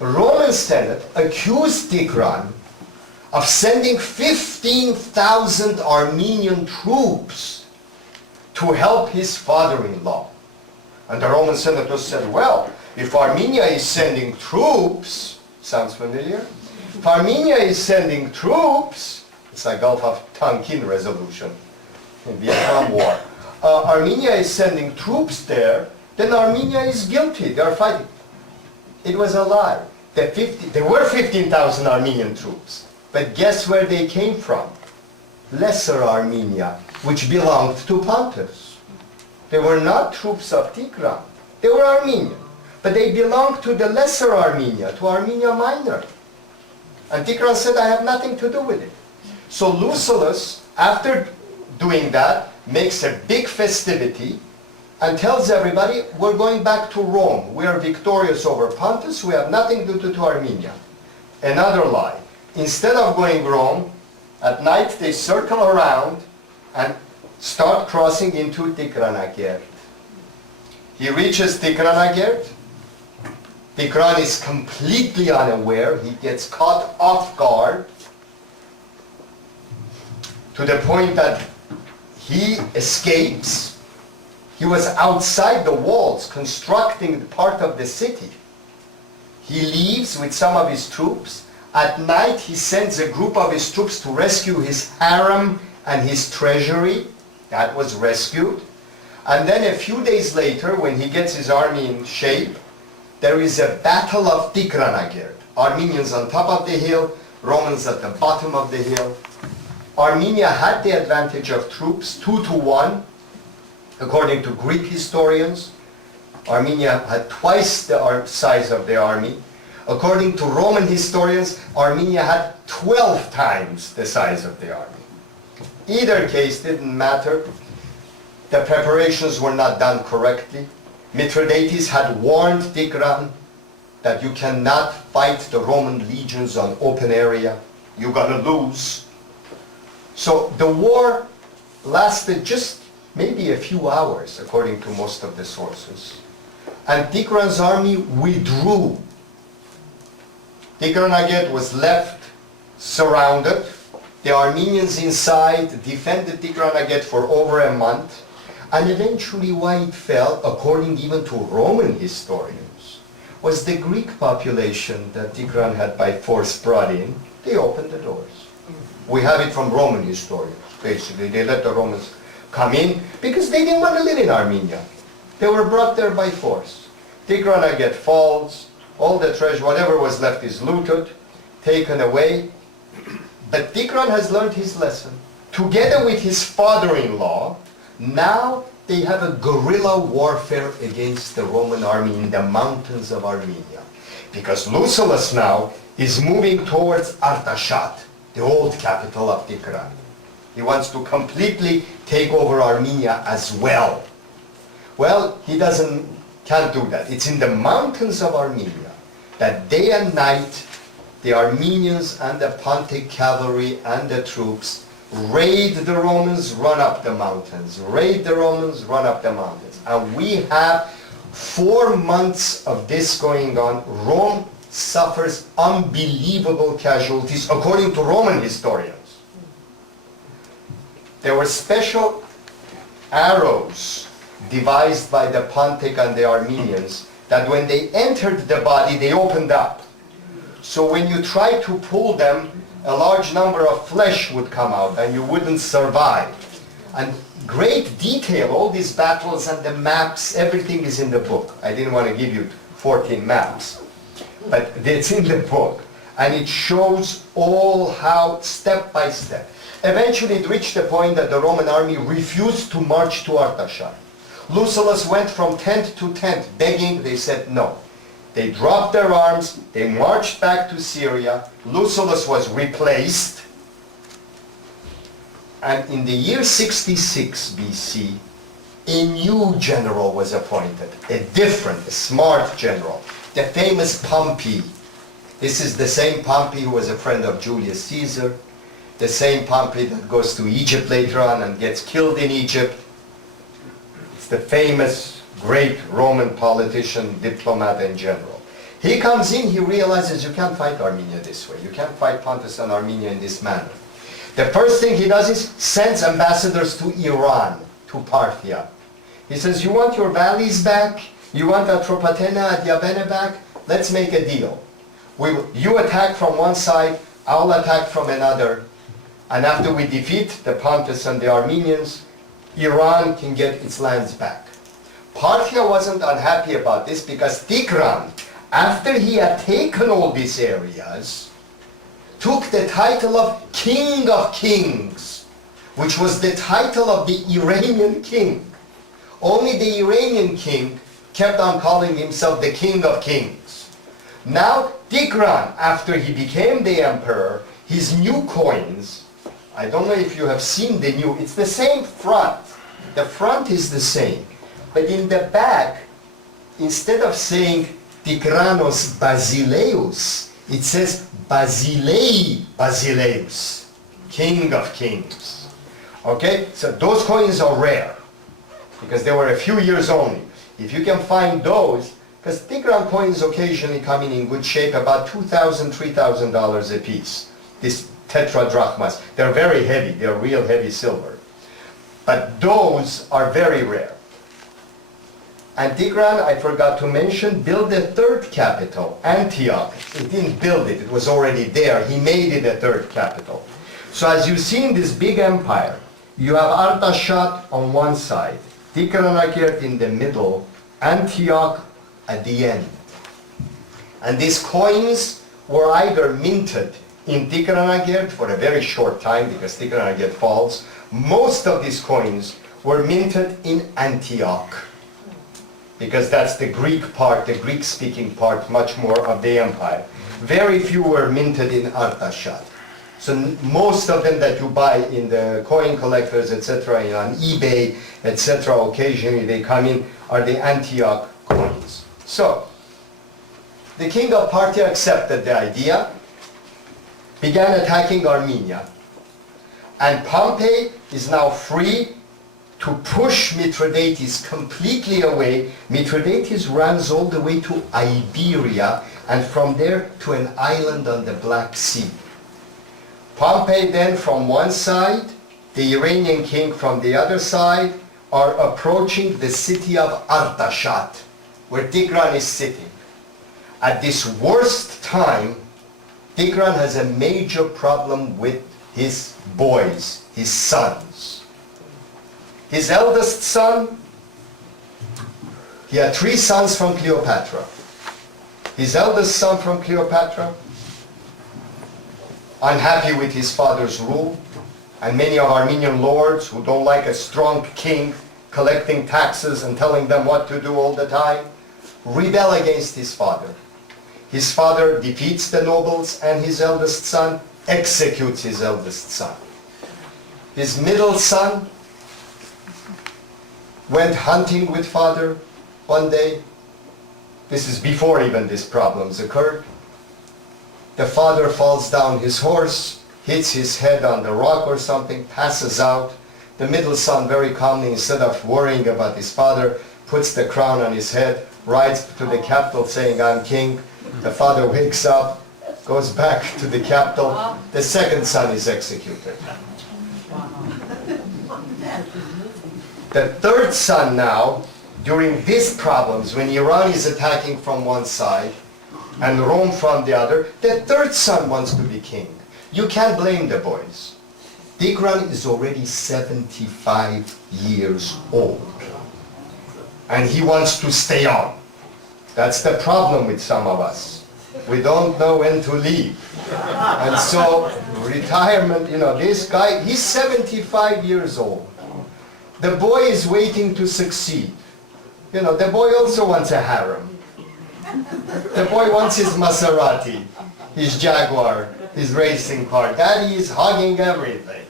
Roman Senate accused Tigran of sending 15,000 Armenian troops to help his father-in-law. And the Roman senators said, well, if Armenia is sending troops, sounds familiar? If Armenia is sending troops, it's like Gulf of Tonkin resolution in Vietnam War. Armenia is sending troops there, then Armenia is guilty, they are fighting. It was a lie. There were 15,000 Armenian troops, but guess where they came from? Lesser Armenia, which belonged to Pontus. They were not troops of Tigran. They were Armenian, but they belonged to the Lesser Armenia, to Armenia Minor. And Tigran said, I have nothing to do with it. So Lucullus, after doing that, makes a big festivity and tells everybody, we're going back to Rome. We are victorious over Pontus. We have nothing to do to Armenia. Another lie. Instead of going Rome, at night they circle around and start crossing into Tigranagert. He reaches Tigranagert. Tigran is completely unaware. He gets caught off guard to the point that he escapes. He was outside the walls constructing part of the city. He leaves with some of his troops. At night he sends a group of his troops to rescue his harem and his treasury. That was rescued. And then a few days later, when he gets his army in shape, there is a battle of Tigranagert. Armenians on top of the hill, Romans at the bottom of the hill. Armenia had the advantage of troops, 2-1. According to Greek historians, Armenia had twice the size of the army. According to Roman historians, Armenia had 12 times the size of the army. Either case didn't matter. The preparations were not done correctly. Mithridates had warned Tigran that you cannot fight the Roman legions on open area. You're gonna lose. So the war lasted just maybe a few hours, according to most of the sources. And Tigran's army withdrew. Tigranagert was left surrounded. The Armenians inside defended Tigranagert for over a month. And eventually why it fell, according even to Roman historians, was the Greek population that Tigran had by force brought in. They opened the doors. We have it from Roman historians, basically. They let the Romans come in because they didn't want to live in Armenia. They were brought there by force. Tigranagert falls, all the treasure, whatever was left is looted, taken away. But Tigran has learned his lesson. Together with his father-in-law, now they have a guerrilla warfare against the Roman army in the mountains of Armenia. Because Lucullus now is moving towards Artashat, the old capital of Tigran. He wants to completely take over Armenia as well. Well, he can't do that. It's in the mountains of Armenia that day and night the Armenians and the Pontic cavalry and the troops raid the Romans, run up the mountains. Raid the Romans, run up the mountains. And we have 4 months of this going on. Rome suffers unbelievable casualties, according to Roman historians. There were special arrows devised by the Pontic and the Armenians that when they entered the body, they opened up. So when you try to pull them, a large number of flesh would come out and you wouldn't survive. And great detail, all these battles and the maps, everything is in the book. I didn't want to give you 14 maps, but it's in the book. And it shows all how, step by step. Eventually it reached the point that the Roman army refused to march to Artashat. Lucullus went from tent to tent begging. They said no. They dropped their arms, they marched back to Syria. Lucullus was replaced. And in the year 66 BC, a new general was appointed, a different, a smart general, the famous Pompey. This is the same Pompey who was a friend of Julius Caesar, the same Pompey that goes to Egypt later on and gets killed in Egypt. It's the famous, great Roman politician, diplomat, and general. He comes in, he realizes you can't fight Armenia this way. You can't fight Pontus and Armenia in this manner. The first thing he does is sends ambassadors to Iran, to Parthia. He says, you want your valleys back? You want Atropatena, Adiabene back? Let's make a deal. You attack from one side, I'll attack from another. And after we defeat the Pontus and the Armenians, Iran can get its lands back. Parthia wasn't unhappy about this because Tigran, after he had taken all these areas, took the title of King of Kings, which was the title of the Iranian king. Only the Iranian king kept on calling himself the King of Kings. Now Tigran, after he became the emperor, his new coins, I don't know if you have seen the new, it's the same front. The front is the same. But in the back, instead of saying Tigranos Basileus, it says Basilei Basileus, King of Kings. Okay, so those coins are rare because they were a few years only. If you can find those, because Tigran coins occasionally come in good shape, about $2,000, $3,000 a piece. These tetradrachmas, they're very heavy, they're real heavy silver. But those are very rare. And Tigran, I forgot to mention, built a third capital, Antioch. He didn't build it, it was already there. He made it a third capital. So as you see in this big empire, you have Artashat on one side, Tigranakert in the middle, Antioch at the end. And these coins were either minted in Tigranakert for a very short time, because Tigranakert falls. Most of these coins were minted in Antioch, because that's the Greek part, the Greek-speaking part, much more of the empire. Very few were minted in Artashat. So most of them that you buy in the coin collectors, etc., on eBay, etc., occasionally they come in, are the Antioch coins. So, the king of Parthia accepted the idea, began attacking Armenia, and Pompey is now free to push Mithridates completely away. Mithridates runs all the way to Iberia, and from there to an island on the Black Sea. Pompey then from one side, the Iranian king from the other side, are approaching the city of Artashat, where Tigran is sitting. At this worst time, Tigran has a major problem with his boys, his sons. His eldest son, he had 3 sons from Cleopatra. His eldest son from Cleopatra, unhappy with his father's rule, and many of Armenian lords who don't like a strong king collecting taxes and telling them what to do all the time, rebel against his father. His father defeats the nobles, and his eldest son executes his eldest son. His middle son went hunting with father one day. This is before even these problems occurred. The father falls down his horse, hits his head on the rock or something, passes out. The middle son very calmly, instead of worrying about his father, puts the crown on his head, rides to the capital saying, I'm king. The father wakes up, goes back to the capital. The second son is executed. The third son now, during these problems, when Iran is attacking from one side and Rome from the other, the third son wants to be king. You can't blame the boys. Tigran is already 75 years old, and he wants to stay on. That's the problem with some of us. We don't know when to leave. And so retirement, you know, this guy, he's 75 years old. The boy is waiting to succeed. You know, the boy also wants a harem. The boy wants his Maserati, his Jaguar, his racing car. Daddy is hugging everything.